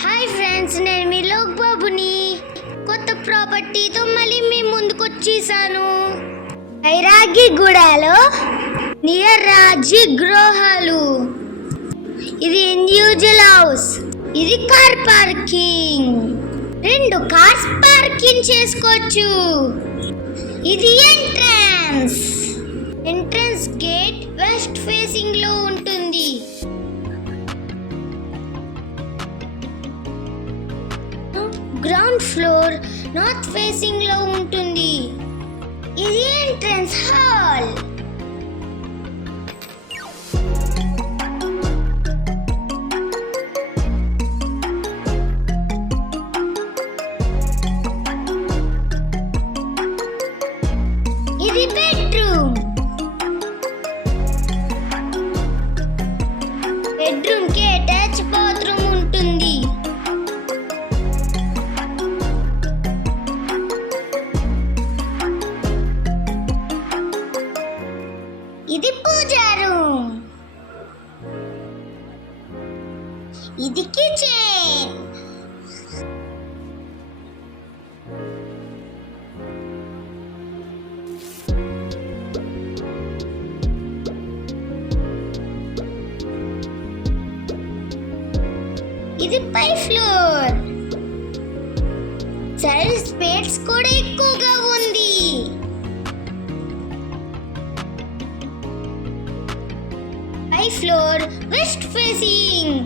Hi friends, నేను మీ లోక్ బాబుని కొత్త ప్రాపర్టీతో మళ్ళీ మీ ముందుకు వచ్చేసాను. ఐరాగిగూడలో నియర్ రాజీ గృహాలు. ఇది ఇండివిజువల్ హౌస్. ఇది కార్ పార్కింగ్. 2 కార్స్ పార్కింగ్ చేసుకోవచ్చు. ఇది ఎంట్రన్స్ గేట్ వెస్ట్ ఫేసింగ్ లో ఉంటుంది. గ్రౌండ్ ఫ్లోర్ నార్త్ ఫేసింగ్ లో ఉంటుంది. ఇది ఎంట్రన్స్ హాల్. ఇది బెడ్రూమ్ కి అటాచ్ బాత్రూమ్ ఉంటుంది. ఇది పూజా రూమ్. ఇది కిచెన్. ఇది పై ఫ్లోర్. సైడ్ స్పేస్ కూడా ఎక్కువగా ఉంది. పై floor west facing.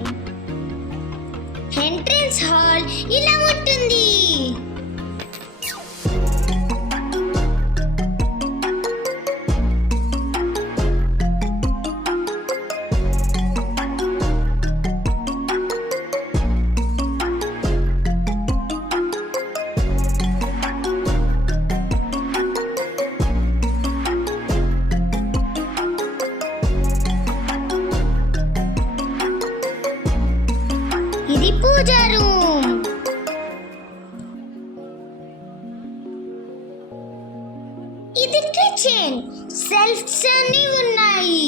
Entrance hall ఇలా ఉంటుంది. ఇది పూజా రూమ్. ఇది కిచెన్. సెల్ఫ్స్ అన్ని ఉన్నాయి.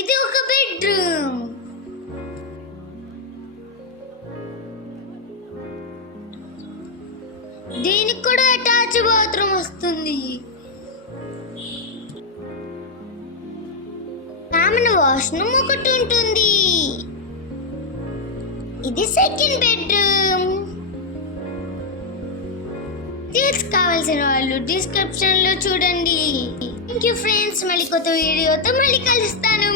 ఇది ఒక బెడ్రూమ్. దీనికి కూడా అటాచ్ బాత్రూమ్ వస్తుంది. కామన్ వాష్రూమ్ ఒకటి ఉంటుంది. ఇది సెకండ్ బెడ్రూమ్. డీటెయిల్స్ కావాల్సిన వాళ్ళు డిస్క్రిప్షన్ లో చూడండి. Thank you friends. మళ్ళీ కొత్త వీడియోతో మళ్ళీ కలుస్తాను.